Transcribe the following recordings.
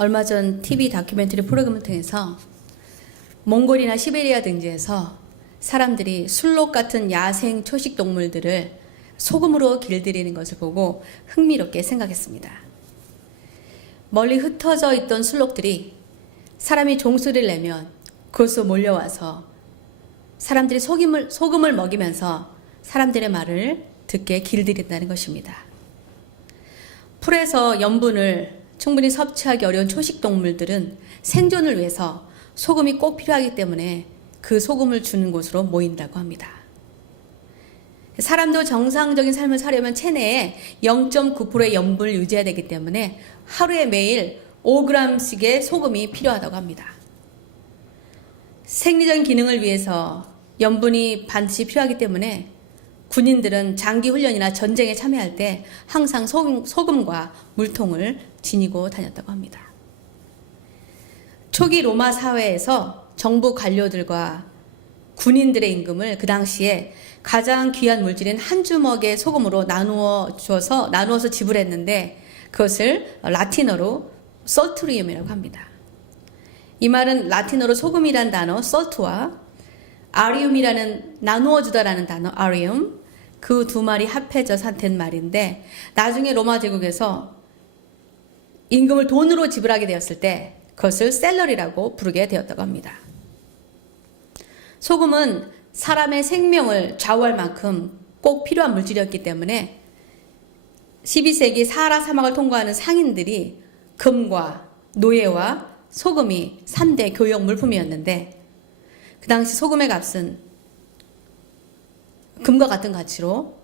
얼마 전 TV 다큐멘터리 프로그램을 통해서 몽골이나 시베리아 등지에서 사람들이 술록 같은 야생 초식 동물들을 소금으로 길들이는 것을 보고 흥미롭게 생각했습니다. 멀리 흩어져 있던 술록들이 사람이 종소리를 내면 그곳으로 몰려와서 사람들이 소금을 먹이면서 사람들의 말을 듣게 길들인다는 것입니다. 풀에서 염분을 충분히 섭취하기 어려운 초식 동물들은 생존을 위해서 소금이 꼭 필요하기 때문에 그 소금을 주는 곳으로 모인다고 합니다. 사람도 정상적인 삶을 살려면 체내에 0.9%의 염분을 유지해야 되기 때문에 하루에 매일 5g씩의 소금이 필요하다고 합니다. 생리적인 기능을 위해서 염분이 반드시 필요하기 때문에 군인들은 장기 훈련이나 전쟁에 참여할 때 항상 소금과 물통을 지니고 다녔다고 합니다. 초기 로마 사회에서 정부 관료들과 군인들의 임금을 그 당시에 가장 귀한 물질인 한 주먹의 소금으로 나누어서 지불했는데 그것을 라틴어로 솔트리움이라고 합니다. 이 말은 라틴어로 소금이란 단어 솔트와 아리움이라는 나누어 주다라는 단어 아리움, 그 두 말이 합해져서 된 말인데 나중에 로마 제국에서 임금을 돈으로 지불하게 되었을 때 그것을 셀러리라고 부르게 되었다고 합니다. 소금은 사람의 생명을 좌우할 만큼 꼭 필요한 물질이었기 때문에 12세기 사하라 사막을 통과하는 상인들이 금과 노예와 소금이 3대 교역 물품이었는데 그 당시 소금의 값은 금과 같은 가치로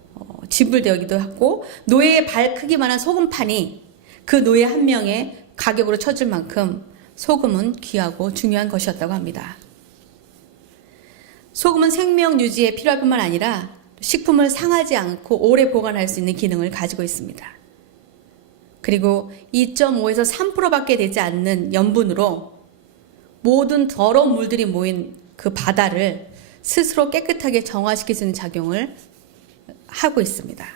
지불되기도 했고 노예의 발 크기만한 소금판이 그 노예 한 명의 가격으로 쳐줄 만큼 소금은 귀하고 중요한 것이었다고 합니다. 소금은 생명 유지에 필요할 뿐만 아니라 식품을 상하지 않고 오래 보관할 수 있는 기능을 가지고 있습니다. 그리고 2.5에서 3%밖에 되지 않는 염분으로 모든 더러운 물들이 모인 그 바다를 스스로 깨끗하게 정화시킬 수 있는 작용을 하고 있습니다.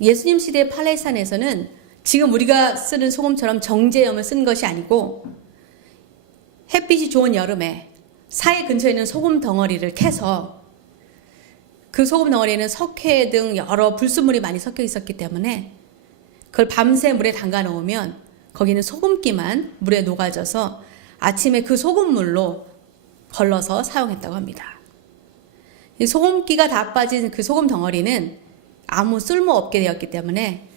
예수님 시대 팔레스타인에서는 지금 우리가 쓰는 소금처럼 정제염을 쓴 것이 아니고 햇빛이 좋은 여름에 사해 근처에 있는 소금 덩어리를 캐서 그 소금 덩어리에는 석회 등 여러 불순물이 많이 섞여 있었기 때문에 그걸 밤새 물에 담가 놓으면 거기는 소금기만 물에 녹아져서 아침에 그 소금물로 걸러서 사용했다고 합니다. 이 소금기가 다 빠진 그 소금 덩어리는 아무 쓸모없게 되었기 때문에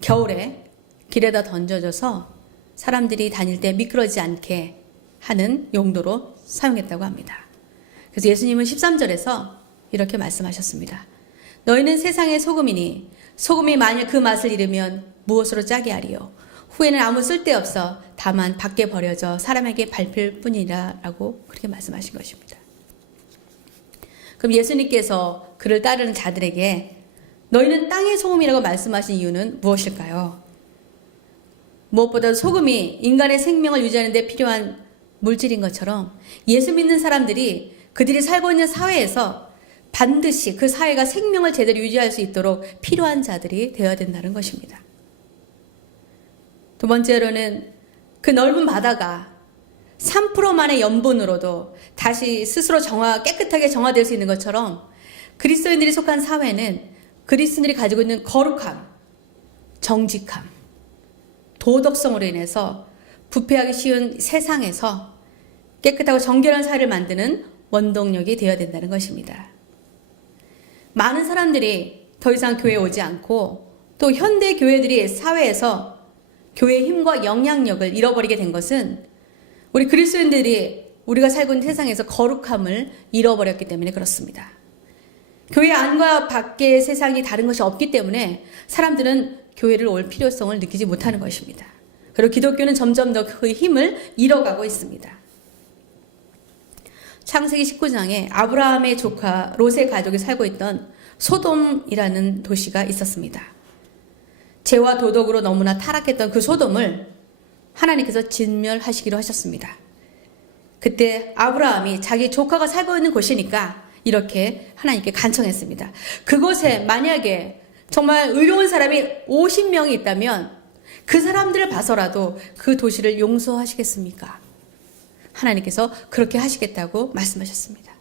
겨울에 길에다 던져져서 사람들이 다닐 때 미끄러지지 않게 하는 용도로 사용했다고 합니다. 그래서 예수님은 13절에서 이렇게 말씀하셨습니다. 너희는 세상의 소금이니 소금이 만일 그 맛을 잃으면 무엇으로 짜게 하리요? 후에는 아무 쓸데없어 다만 밖에 버려져 사람에게 밟힐 뿐이라 라고 그렇게 말씀하신 것입니다. 그럼 예수님께서 그를 따르는 자들에게 너희는 땅의 소금이라고 말씀하신 이유는 무엇일까요? 무엇보다도 소금이 인간의 생명을 유지하는 데 필요한 물질인 것처럼 예수 믿는 사람들이 그들이 살고 있는 사회에서 반드시 그 사회가 생명을 제대로 유지할 수 있도록 필요한 자들이 되어야 된다는 것입니다. 두 번째로는 그 넓은 바다가 3%만의 염분으로도 다시 스스로 깨끗하게 정화될 수 있는 것처럼 그리스도인들이 속한 사회는 그리스도인들이 가지고 있는 거룩함, 정직함, 도덕성으로 인해서 부패하기 쉬운 세상에서 깨끗하고 정결한 사회를 만드는 원동력이 되어야 된다는 것입니다. 많은 사람들이 더 이상 교회에 오지 않고 또 현대 교회들이 사회에서 교회의 힘과 영향력을 잃어버리게 된 것은 우리 그리스도인들이 우리가 살고 있는 세상에서 거룩함을 잃어버렸기 때문에 그렇습니다. 교회 안과 밖의 세상이 다른 것이 없기 때문에 사람들은 교회를 올 필요성을 느끼지 못하는 것입니다. 그리고 기독교는 점점 더 그 힘을 잃어가고 있습니다. 창세기 19장에 아브라함의 조카 롯의 가족이 살고 있던 소돔이라는 도시가 있었습니다. 죄와 도덕으로 너무나 타락했던 그 소돔을 하나님께서 진멸하시기로 하셨습니다. 그때 아브라함이 자기 조카가 살고 있는 곳이니까 이렇게 하나님께 간청했습니다. 그곳에 만약에 정말 의로운 사람이 50명이 있다면 그 사람들을 봐서라도 그 도시를 용서하시겠습니까? 하나님께서 그렇게 하시겠다고 말씀하셨습니다.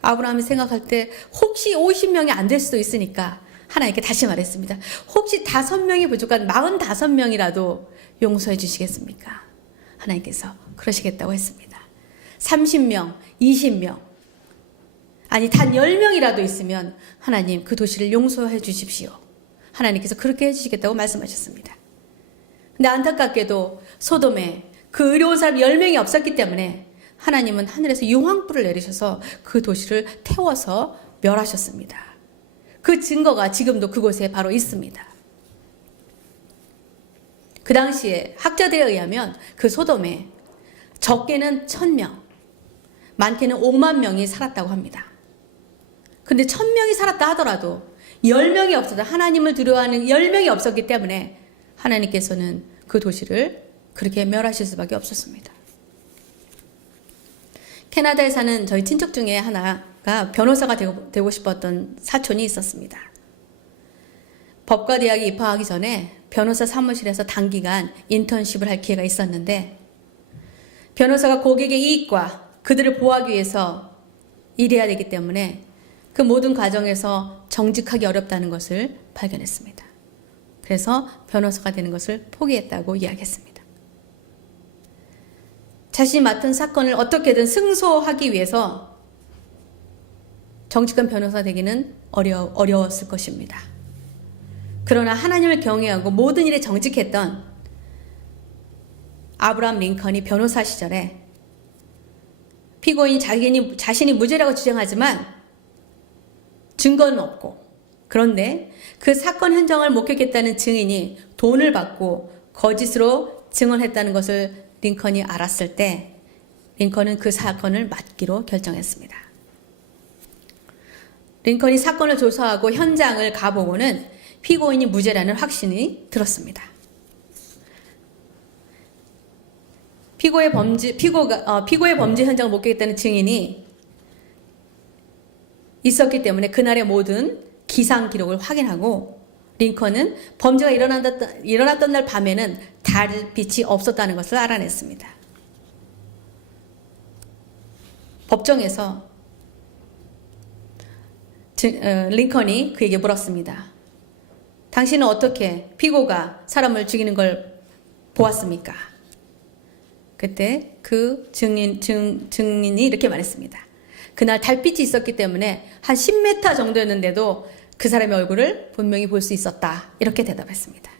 아브라함이 생각할 때 혹시 50명이 안 될 수도 있으니까 하나님께 다시 말했습니다. 혹시 5명이 부족한 45명이라도 용서해 주시겠습니까? 하나님께서 그러시겠다고 했습니다. 30명, 20명, 아니 단 10명이라도 있으면 하나님 그 도시를 용서해 주십시오. 하나님께서 그렇게 해주시겠다고 말씀하셨습니다. 근데 안타깝게도 소돔에 그 의로운 사람 10명이 없었기 때문에 하나님은 하늘에서 유황불을 내리셔서 그 도시를 태워서 멸하셨습니다. 그 증거가 지금도 그곳에 바로 있습니다. 그 당시에 학자들에 의하면 그 소돔에 적게는 1000명, 많게는 5만 명이 살았다고 합니다. 근데 1000명이 살았다 하더라도 10명이 없어도 하나님을 두려워하는 10명이 없었기 때문에 하나님께서는 그 도시를 그렇게 멸하실 수밖에 없었습니다. 캐나다에 사는 저희 친척 중에 하나가 변호사가 되고 싶었던 사촌이 있었습니다. 법과대학에 입학하기 전에 변호사 사무실에서 단기간 인턴십을 할 기회가 있었는데 변호사가 고객의 이익과 그들을 보호하기 위해서 일해야 되기 때문에 그 모든 과정에서 정직하기 어렵다는 것을 발견했습니다. 그래서 변호사가 되는 것을 포기했다고 이야기했습니다. 자신이 맡은 사건을 어떻게든 승소하기 위해서 정직한 변호사 되기는 어려웠을 것입니다. 그러나 하나님을 경외하고 모든 일에 정직했던 아브라함 링컨이 변호사 시절에 피고인이 자신이 무죄라고 주장하지만 증거는 없고, 그런데 그 사건 현장을 목격했다는 증인이 돈을 받고 거짓으로 증언했다는 것을 링컨이 알았을 때 링컨은 그 사건을 맡기로 결정했습니다. 링컨이 사건을 조사하고 현장을 가보고는 피고인이 무죄라는 확신이 들었습니다. 피고의 범죄 현장을 목격했다는 증인이 있었기 때문에 그날의 모든 기상 기록을 확인하고 링컨은 범죄가 일어났던 날 밤에는 달빛이 없었다는 것을 알아냈습니다. 법정에서 링컨이 그에게 물었습니다. 당신은 어떻게 피고가 사람을 죽이는 걸 보았습니까? 그때 그 증인이 이렇게 말했습니다. 그날 달빛이 있었기 때문에 한 10m 정도였는데도 그 사람의 얼굴을 분명히 볼 수 있었다. 이렇게 대답했습니다.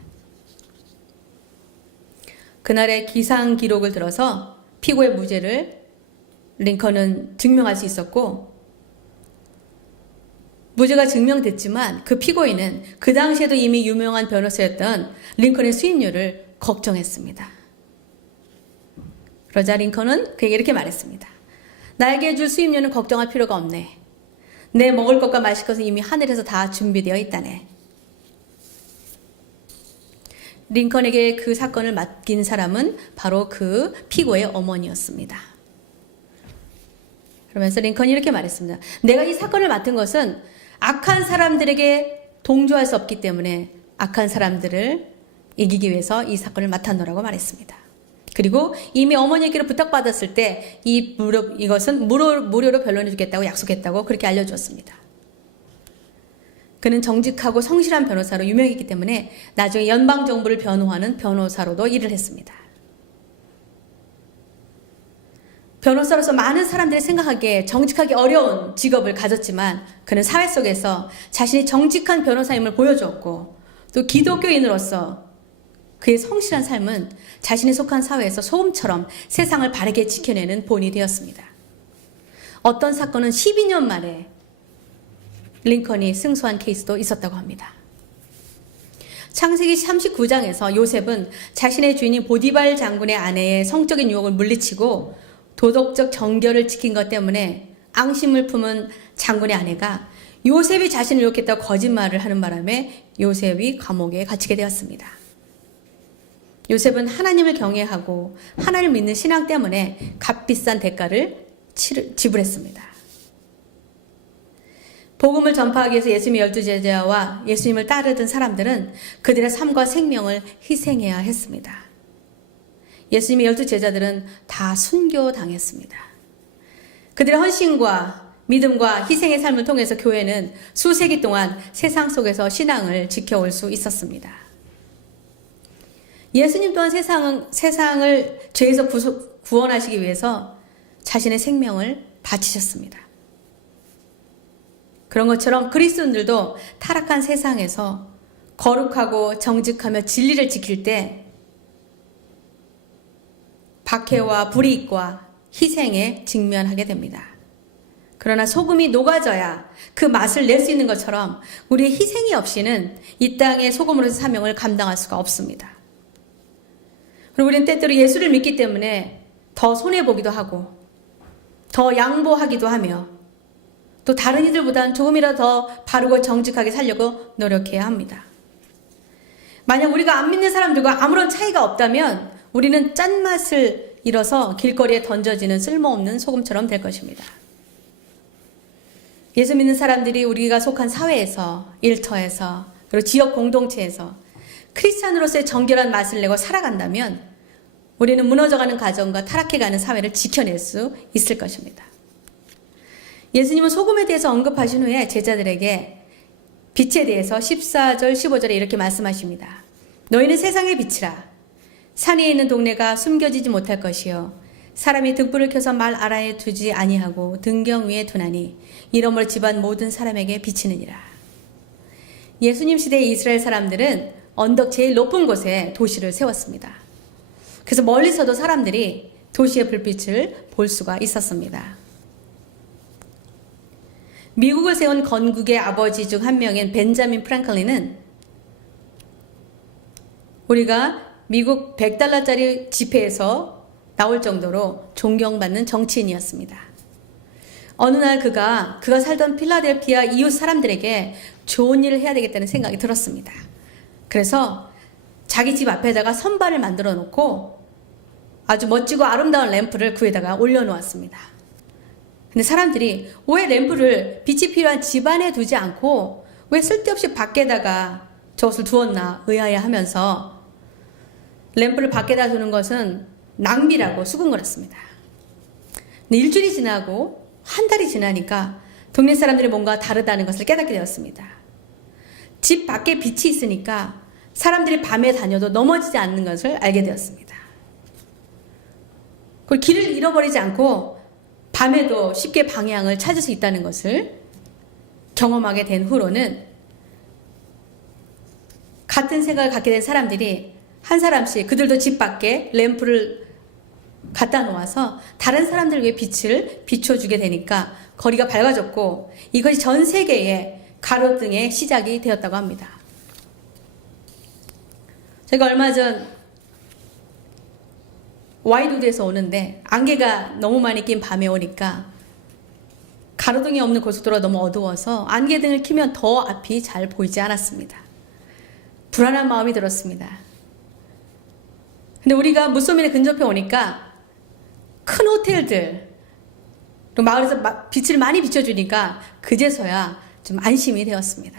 그날의 기상 기록을 들어서 피고의 무죄를 링컨은 증명할 수 있었고, 무죄가 증명됐지만 그 피고인은 그 당시에도 이미 유명한 변호사였던 링컨의 수임료를 걱정했습니다. 그러자 링컨은 그에게 이렇게 말했습니다. 나에게 줄 수임료는 걱정할 필요가 없네. 내 먹을 것과 마실 것은 이미 하늘에서 다 준비되어 있다네. 링컨에게 그 사건을 맡긴 사람은 바로 그 피고의 어머니였습니다. 그러면서 링컨이 이렇게 말했습니다. 내가 이 사건을 맡은 것은 악한 사람들에게 동조할 수 없기 때문에 악한 사람들을 이기기 위해서 이 사건을 맡았노라고 말했습니다. 그리고 이미 어머니에게로 부탁받았을 때 이것은 무료로 변론해 주겠다고 약속했다고 그렇게 알려주었습니다. 그는 정직하고 성실한 변호사로 유명했기 때문에 나중에 연방정부를 변호하는 변호사로도 일을 했습니다. 변호사로서 많은 사람들이 생각하기에 정직하기 어려운 직업을 가졌지만 그는 사회 속에서 자신이 정직한 변호사임을 보여주었고, 또 기독교인으로서 그의 성실한 삶은 자신이 속한 사회에서 소금처럼 세상을 바르게 지켜내는 본이 되었습니다. 어떤 사건은 12년 만에 링컨이 승소한 케이스도 있었다고 합니다. 창세기 39장에서 요셉은 자신의 주인인 보디발 장군의 아내의 성적인 유혹을 물리치고 도덕적 정결을 지킨 것 때문에 앙심을 품은 장군의 아내가 요셉이 자신을 유혹했다고 거짓말을 하는 바람에 요셉이 감옥에 갇히게 되었습니다. 요셉은 하나님을 경외하고 하나님을 믿는 신앙 때문에 값비싼 대가를 지불했습니다. 복음을 전파하기 위해서 예수님의 12제자와 예수님을 따르던 사람들은 그들의 삶과 생명을 희생해야 했습니다. 예수님의 12제자들은 다 순교당했습니다. 그들의 헌신과 믿음과 희생의 삶을 통해서 교회는 수세기 동안 세상 속에서 신앙을 지켜올 수 있었습니다. 예수님 또한 세상을 죄에서 구원하시기 위해서 자신의 생명을 바치셨습니다. 그런 것처럼 그리스도인들도 타락한 세상에서 거룩하고 정직하며 진리를 지킬 때 박해와 불이익과 희생에 직면하게 됩니다. 그러나 소금이 녹아져야 그 맛을 낼 수 있는 것처럼 우리의 희생이 없이는 이 땅의 소금으로서 사명을 감당할 수가 없습니다. 그리고 우리는 때때로 예수를 믿기 때문에 더 손해보기도 하고 더 양보하기도 하며 또 다른 이들보다는 조금이라도 더 바르고 정직하게 살려고 노력해야 합니다. 만약 우리가 안 믿는 사람들과 아무런 차이가 없다면 우리는 짠맛을 잃어서 길거리에 던져지는 쓸모없는 소금처럼 될 것입니다. 예수 믿는 사람들이 우리가 속한 사회에서, 일터에서, 그리고 지역 공동체에서 크리스찬으로서의 정결한 맛을 내고 살아간다면 우리는 무너져가는 가정과 타락해가는 사회를 지켜낼 수 있을 것입니다. 예수님은 소금에 대해서 언급하신 후에 제자들에게 빛에 대해서 14절, 15절에 이렇게 말씀하십니다. 너희는 세상의 빛이라. 산에 있는 동네가 숨겨지지 못할 것이요 사람이 등불을 켜서 말 아래에 두지 아니하고 등경 위에 두나니 이러므로 집안 모든 사람에게 비치느니라. 예수님 시대의 이스라엘 사람들은 언덕 제일 높은 곳에 도시를 세웠습니다. 그래서 멀리서도 사람들이 도시의 불빛을 볼 수가 있었습니다. 미국을 세운 건국의 아버지 중 한 명인 벤자민 프랭클린은 우리가 미국 100달러짜리 지폐에서 나올 정도로 존경받는 정치인이었습니다. 어느 날 그가 살던 필라델피아 이웃 사람들에게 좋은 일을 해야 되겠다는 생각이 들었습니다. 그래서 자기 집 앞에다가 선반을 만들어 놓고 아주 멋지고 아름다운 램프를 그 위에다가 올려놓았습니다. 근데 사람들이 왜 램프를 빛이 필요한 집 안에 두지 않고 왜 쓸데없이 밖에다가 저것을 두었나 의아해하면서 램프를 밖에다 두는 것은 낭비라고 수군거렸습니다. 근데 일주일이 지나고 한 달이 지나니까 동네 사람들이 뭔가 다르다는 것을 깨닫게 되었습니다. 집 밖에 빛이 있으니까 사람들이 밤에 다녀도 넘어지지 않는 것을 알게 되었습니다. 그리고 길을 잃어버리지 않고 밤에도 쉽게 방향을 찾을 수 있다는 것을 경험하게 된 후로는 같은 생각을 갖게 된 사람들이 한 사람씩 그들도 집 밖에 램프를 갖다 놓아서 다른 사람들 위해 빛을 비춰주게 되니까 거리가 밝아졌고 이것이 전 세계의 가로등의 시작이 되었다고 합니다. 제가 얼마 전 와이드에서 오는데 안개가 너무 많이 낀 밤에 오니까 가로등이 없는 고속도로가 너무 어두워서 안개등을 켜면 더 앞이 잘 보이지 않았습니다. 불안한 마음이 들었습니다. 근데 우리가 무소민에 근접해 오니까 큰 호텔들 마을에서 빛을 많이 비춰주니까 그제서야 좀 안심이 되었습니다.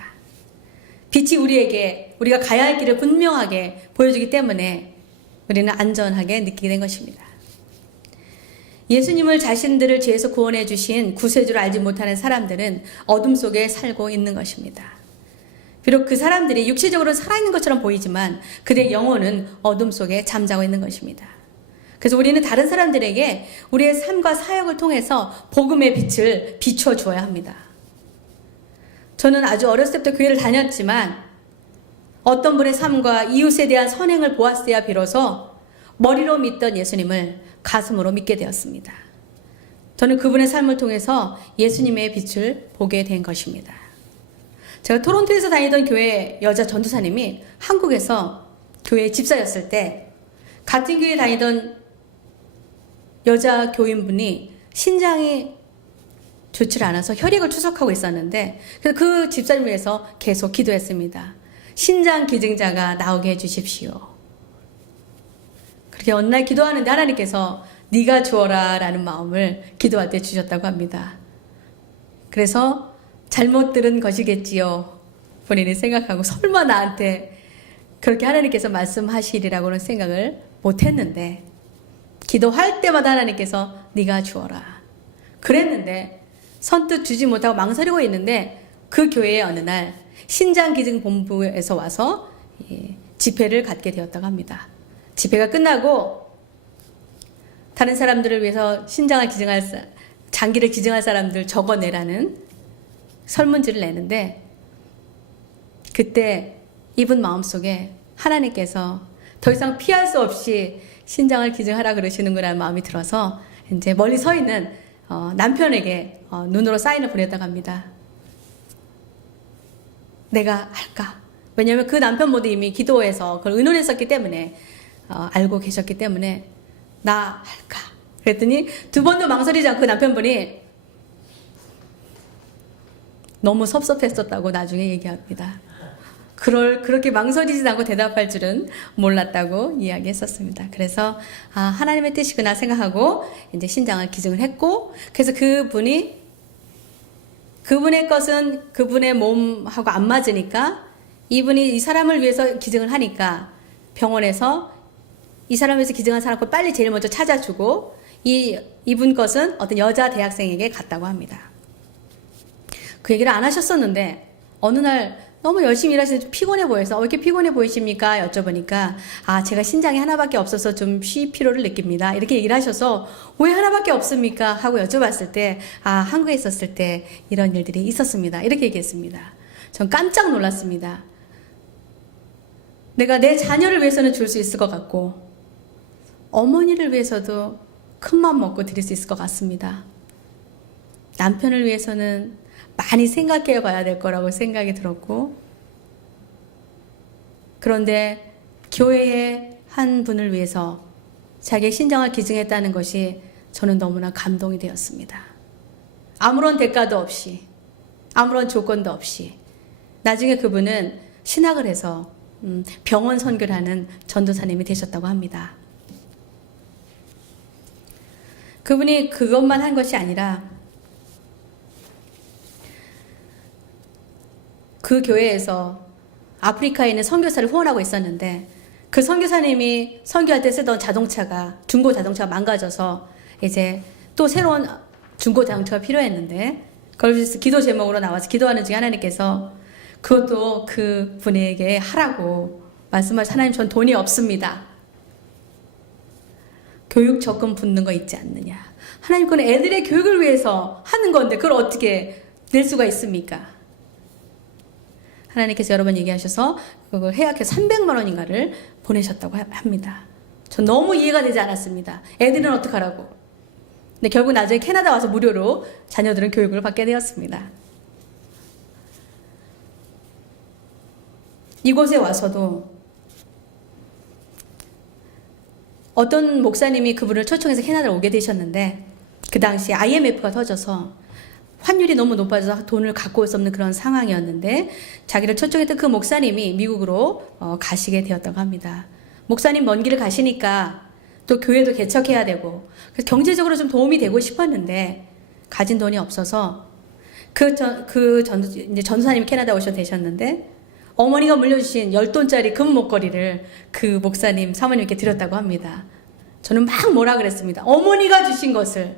빛이 우리가 가야 할 길을 분명하게 보여주기 때문에 우리는 안전하게 느끼게 된 것입니다. 예수님을 자신들을 죄에서 구원해 주신 구세주를 알지 못하는 사람들은 어둠 속에 살고 있는 것입니다. 비록 그 사람들이 육체적으로 살아있는 것처럼 보이지만 그들의 영혼은 어둠 속에 잠자고 있는 것입니다. 그래서 우리는 다른 사람들에게 우리의 삶과 사역을 통해서 복음의 빛을 비춰주어야 합니다. 저는 아주 어렸을 때부터 교회를 다녔지만 어떤 분의 삶과 이웃에 대한 선행을 보았어야 비로소 머리로 믿던 예수님을 가슴으로 믿게 되었습니다. 저는 그분의 삶을 통해서 예수님의 빛을 보게 된 것입니다. 제가 토론토에서 다니던 교회 여자 전도사님이 한국에서 교회 집사였을 때 같은 교회에 다니던 여자 교인분이 신장이 좋지 않아서 혈액을 추적하고 있었는데 그래서 그 집사님을 위해서 계속 기도했습니다. 신장 기증자가 나오게 해주십시오. 그렇게 어느 날 기도하는데 하나님께서 네가 주어라 라는 마음을 기도할 때 주셨다고 합니다. 그래서 잘못 들은 것이겠지요. 본인이 생각하고 설마 나한테 그렇게 하나님께서 말씀하시리라고는 생각을 못했는데 기도할 때마다 하나님께서 네가 주어라 그랬는데 선뜻 주지 못하고 망설이고 있는데 그 교회에 어느 날 신장기증본부에서 와서 집회를 갖게 되었다고 합니다. 집회가 끝나고 다른 사람들을 위해서 장기를 기증할 사람들 적어내라는 설문지를 내는데 그때 이분 마음속에 하나님께서 더 이상 피할 수 없이 신장을 기증하라 그러시는구나 마음이 들어서 이제 멀리 서 있는 남편에게 눈으로 사인을 보냈다고 합니다. 내가 할까? 왜냐하면 그 남편분도 이미 기도해서 그걸 의논했었기 때문에 알고 계셨기 때문에 나 할까? 그랬더니 두 번도 망설이지 않고 그 남편분이 너무 섭섭했었다고 나중에 얘기합니다. 그렇게 망설이지 않고 대답할 줄은 몰랐다고 이야기했었습니다. 그래서 하나님의 뜻이구나 생각하고 이제 신장을 기증을 했고 그래서 그분의 것은 그분의 몸하고 안 맞으니까 이분이 이 사람을 위해서 기증을 하니까 병원에서 이 사람을 위해서 기증한 사람 걸 빨리 제일 먼저 찾아주고 이분 것은 어떤 여자 대학생에게 갔다고 합니다. 그 얘기를 안 하셨었는데 어느 날 너무 열심히 일하시는데 좀 피곤해 보여서 왜 이렇게 피곤해 보이십니까? 여쭤보니까 제가 신장이 하나밖에 없어서 좀 쉴 필요를 느낍니다. 이렇게 얘기를 하셔서 왜 하나밖에 없습니까? 하고 여쭤봤을 때 한국에 있었을 때 이런 일들이 있었습니다. 이렇게 얘기했습니다. 전 깜짝 놀랐습니다. 내가 내 자녀를 위해서는 줄 수 있을 것 같고 어머니를 위해서도 큰맘 먹고 드릴 수 있을 것 같습니다. 남편을 위해서는 많이 생각해 봐야 될 거라고 생각이 들었고 그런데 교회의 한 분을 위해서 자기의 신장을 기증했다는 것이 저는 너무나 감동이 되었습니다. 아무런 대가도 없이 아무런 조건도 없이 나중에 그분은 신학을 해서 병원 선교를 하는 전도사님이 되셨다고 합니다. 그분이 그것만 한 것이 아니라 그 교회에서 아프리카에 있는 선교사를 후원하고 있었는데 그 선교사님이 선교할 때 쓰던 자동차가 중고 자동차가 망가져서 이제 또 새로운 중고 자동차가 필요했는데 그걸 기도 제목으로 나와서 기도하는 중에 하나님께서 그것도 그 분에게 하라고 말씀하셔서 하나님 전 돈이 없습니다. 교육 적금 붙는 거 있지 않느냐. 하나님 그건 애들의 교육을 위해서 하는 건데 그걸 어떻게 낼 수가 있습니까? 하나님께서 여러 번 얘기하셔서 그걸 해약해서 300만 원인가를 보내셨다고 합니다. 전 너무 이해가 되지 않았습니다. 애들은 어떡하라고. 근데 결국 나중에 캐나다 와서 무료로 자녀들은 교육을 받게 되었습니다. 이곳에 와서도 어떤 목사님이 그분을 초청해서 캐나다로 오게 되셨는데 그 당시에 IMF가 터져서 환율이 너무 높아져서 돈을 갖고 올 수 없는 그런 상황이었는데 자기를 초청했던 그 목사님이 미국으로 가시게 되었다고 합니다. 목사님 먼 길을 가시니까 또 교회도 개척해야 되고 그래서 경제적으로 좀 도움이 되고 싶었는데 가진 돈이 없어서 이제 전도사님이 캐나다 오셔 되셨는데 어머니가 물려주신 10돈짜리 금 목걸이를 그 목사님 사모님께 드렸다고 합니다. 저는 막 뭐라 그랬습니다. 어머니가 주신 것을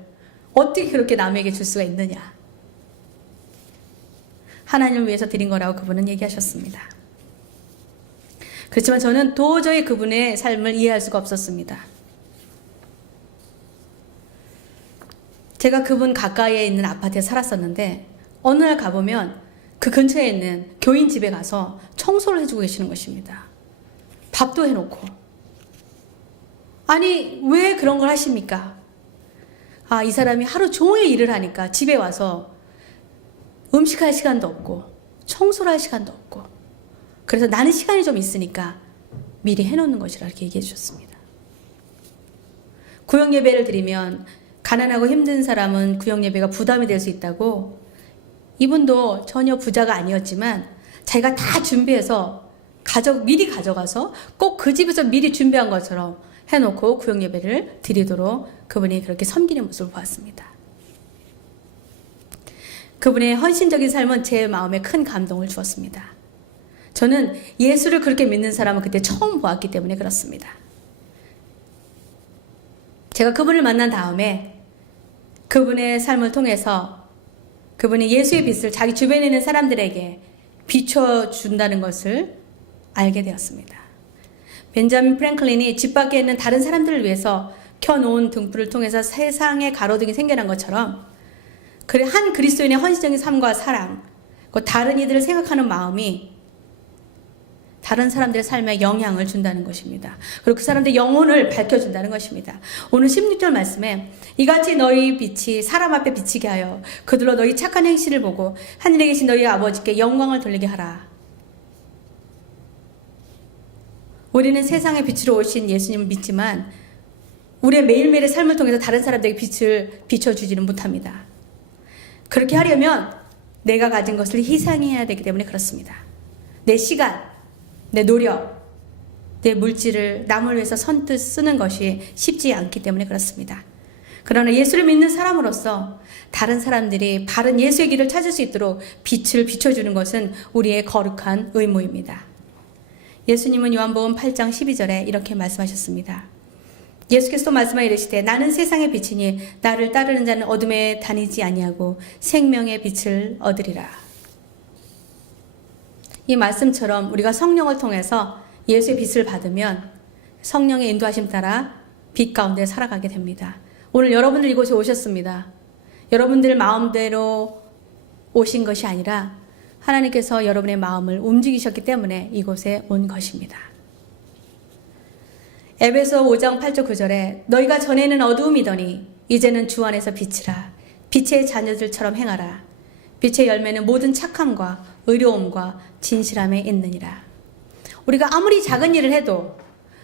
어떻게 그렇게 남에게 줄 수가 있느냐. 하나님을 위해서 드린 거라고 그분은 얘기하셨습니다. 그렇지만 저는 도저히 그분의 삶을 이해할 수가 없었습니다. 제가 그분 가까이에 있는 아파트에 살았었는데 어느 날 가보면 그 근처에 있는 교인 집에 가서 청소를 해주고 계시는 것입니다. 밥도 해놓고. 아니 왜 그런 걸 하십니까? 이 사람이 하루 종일 일을 하니까 집에 와서 음식할 시간도 없고 청소를 할 시간도 없고 그래서 나는 시간이 좀 있으니까 미리 해놓는 것이라 이렇게 얘기해 주셨습니다. 구역예배를 드리면 가난하고 힘든 사람은 구역예배가 부담이 될 수 있다고 이분도 전혀 부자가 아니었지만 자기가 다 준비해서 미리 가져가서 꼭 그 집에서 미리 준비한 것처럼 해놓고 구역예배를 드리도록 그분이 그렇게 섬기는 모습을 보았습니다. 그분의 헌신적인 삶은 제 마음에 큰 감동을 주었습니다. 저는 예수를 그렇게 믿는 사람은 그때 처음 보았기 때문에 그렇습니다. 제가 그분을 만난 다음에 그분의 삶을 통해서 그분이 예수의 빛을 자기 주변에 있는 사람들에게 비춰준다는 것을 알게 되었습니다. 벤자민 프랭클린이 집 밖에 있는 다른 사람들을 위해서 켜놓은 등불을 통해서 세상의 가로등이 생겨난 것처럼 한 그리스도인의 헌신적인 삶과 사랑, 다른 이들을 생각하는 마음이 다른 사람들의 삶에 영향을 준다는 것입니다. 그리고 그 사람들의 영혼을 밝혀준다는 것입니다. 오늘 16절 말씀에 이같이 너희 빛이 사람 앞에 비치게 하여 그들로 너희 착한 행실을 보고 하늘에 계신 너희 아버지께 영광을 돌리게 하라. 우리는 세상의 빛으로 오신 예수님을 믿지만 우리의 매일매일의 삶을 통해서 다른 사람들에게 빛을 비춰주지는 못합니다. 그렇게 하려면 내가 가진 것을 희생해야 되기 때문에 그렇습니다. 내 시간, 내 노력, 내 물질을 남을 위해서 선뜻 쓰는 것이 쉽지 않기 때문에 그렇습니다. 그러나 예수를 믿는 사람으로서 다른 사람들이 바른 예수의 길을 찾을 수 있도록 빛을 비춰주는 것은 우리의 거룩한 의무입니다. 예수님은 요한복음 8장 12절에 이렇게 말씀하셨습니다. 예수께서 말씀하여 이르시되 나는 세상의 빛이니 나를 따르는 자는 어둠에 다니지 아니하고 생명의 빛을 얻으리라. 이 말씀처럼 우리가 성령을 통해서 예수의 빛을 받으면 성령의 인도하심 따라 빛 가운데 살아가게 됩니다. 오늘 여러분들 이곳에 오셨습니다. 여러분들 마음대로 오신 것이 아니라 하나님께서 여러분의 마음을 움직이셨기 때문에 이곳에 온 것입니다. 에베소 5장 8절 9절에 너희가 전에는 어두움이더니 이제는 주 안에서 빛이라. 빛의 자녀들처럼 행하라. 빛의 열매는 모든 착함과 의로움과 진실함에 있느니라. 우리가 아무리 작은 일을 해도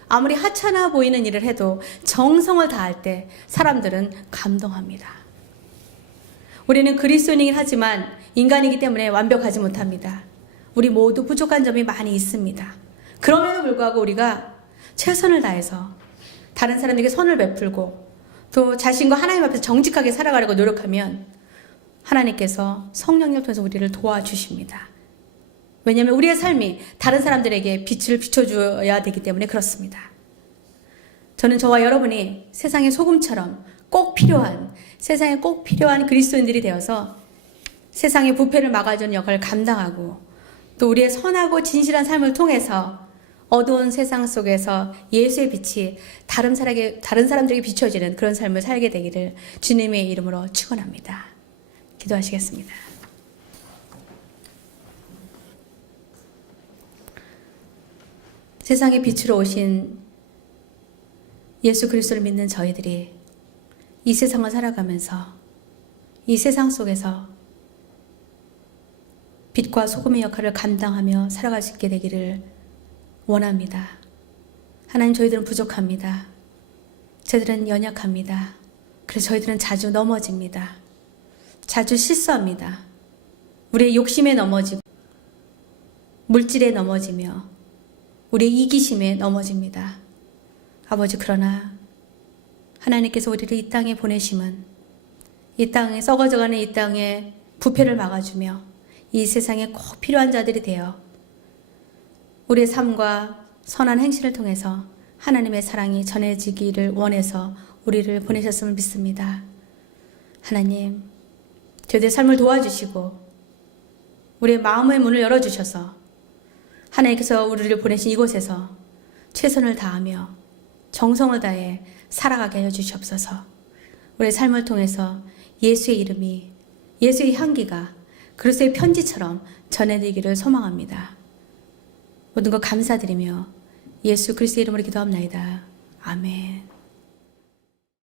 아무리 하찮아 보이는 일을 해도 정성을 다할 때 사람들은 감동합니다. 우리는 그리스도인이긴 하지만 인간이기 때문에 완벽하지 못합니다. 우리 모두 부족한 점이 많이 있습니다. 그럼에도 불구하고 우리가 최선을 다해서 다른 사람에게 선을 베풀고 또 자신과 하나님 앞에서 정직하게 살아가려고 노력하면 하나님께서 성령님을 통해서 우리를 도와주십니다. 왜냐하면 우리의 삶이 다른 사람들에게 빛을 비춰줘야 되기 때문에 그렇습니다. 저는 저와 여러분이 세상의 소금처럼 세상에 꼭 필요한 그리스도인들이 되어서 세상의 부패를 막아주는 역할을 감당하고 또 우리의 선하고 진실한 삶을 통해서 어두운 세상 속에서 예수의 빛이 다른 사람들에게 비춰지는 그런 삶을 살게 되기를 주님의 이름으로 축원합니다. 기도하시겠습니다. 세상의 빛으로 오신 예수 그리스도를 믿는 저희들이 이 세상을 살아가면서 이 세상 속에서 빛과 소금의 역할을 감당하며 살아갈 수 있게 되기를 원합니다. 하나님, 저희들은 부족합니다. 저희들은 연약합니다. 그래서 저희들은 자주 넘어집니다. 자주 실수합니다. 우리의 욕심에 넘어지고 물질에 넘어지며 우리의 이기심에 넘어집니다. 아버지, 그러나 하나님께서 우리를 이 땅에 보내심은 이 땅에 썩어져가는 이 땅에 부패를 막아주며 이 세상에 꼭 필요한 자들이 되어 우리의 삶과 선한 행실을 통해서 하나님의 사랑이 전해지기를 원해서 우리를 보내셨음을 믿습니다. 하나님, 저희들의 삶을 도와주시고 우리의 마음의 문을 열어주셔서 하나님께서 우리를 보내신 이곳에서 최선을 다하며 정성을 다해 살아가게 하여 주시옵소서. 우리의 삶을 통해서 예수의 이름이, 예수의 향기가 그리스도의 편지처럼 전해지기를 소망합니다. 모든 것 감사드리며 예수 그리스도의 이름으로 기도합나이다. 아멘.